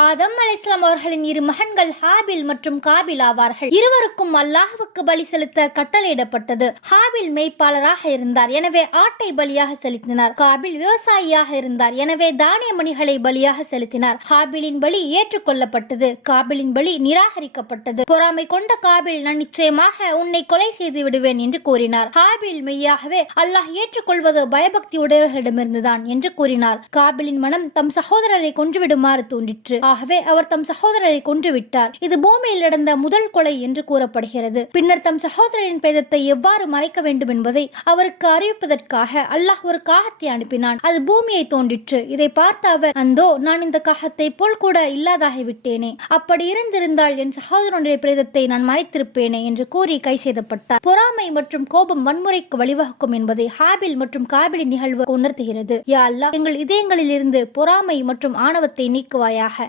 ஆதம் அலைஹிஸ்ஸலாம் அவர்களின் இரு மகன்கள் ஹாபில் மற்றும் காபில் ஆவார்கள். இருவருக்கும் அல்லாஹ்வுக்கு பலி செலுத்த கட்டளையிடப்பட்டது. ஹாபில் மேய்ப்பாளராக இருந்தார், எனவே ஆட்டை பலியாக செலுத்தினார். காபில் விவசாயியாக இருந்தார், எனவே தானிய மணிகளை பலியாக செலுத்தினார். ஹாபிலின் பலி ஏற்றுக்கொள்ளப்பட்டது, காபிலின் பலி நிராகரிக்கப்பட்டது. பொறாமை கொண்ட காபில், நான் நிச்சயமாக உன்னை கொலை செய்து விடுவேன் என்று கூறினார். ஹாபில் மெய்யாகவே அல்லாஹ் ஏற்றுக்கொள்வது பயபக்தி உடையவர்களிடமிருந்துதான் என்று கூறினார். காபிலின் மனம் தம் சகோதரரை கொன்றுவிடுமாறு தோன்றிற்று. ஆகவே அவர் தம் சகோதரரை கொன்றுவிட்டார். இது பூமியில் நடந்த முதல் கொலை என்று கூறப்படுகிறது. பின்னர் தம் சகோதரரின் பிரேதத்தை எவ்வாறு மறைக்க வேண்டும் என்பதை அவருக்கு அறிவிப்பதற்காக அல்லாஹ் ஒரு காகத்தை அனுப்பினான். அது பூமியை தோன்றிற்று. இதை பார்த்த அவர், அந்தோ நான் இந்த காகத்தை போல் கூட இல்லாதாகிவிட்டேனே, அப்படி இருந்திருந்தால் என் சகோதரனுடைய பிரேதத்தை நான் மறைத்திருப்பேனே என்று கூறி கை செய்தப்பட்டார். பொறாமை மற்றும் கோபம் வன்முறைக்கு வழிவகுக்கும் என்பதை ஹாபில் மற்றும் காபிலின் நிகழ்வு உணர்த்துகிறது. யா அல்லாஹ், எங்கள் இதயங்களில் இருந்து பொறாமை மற்றும் ஆணவத்தை நீக்குவாயாக.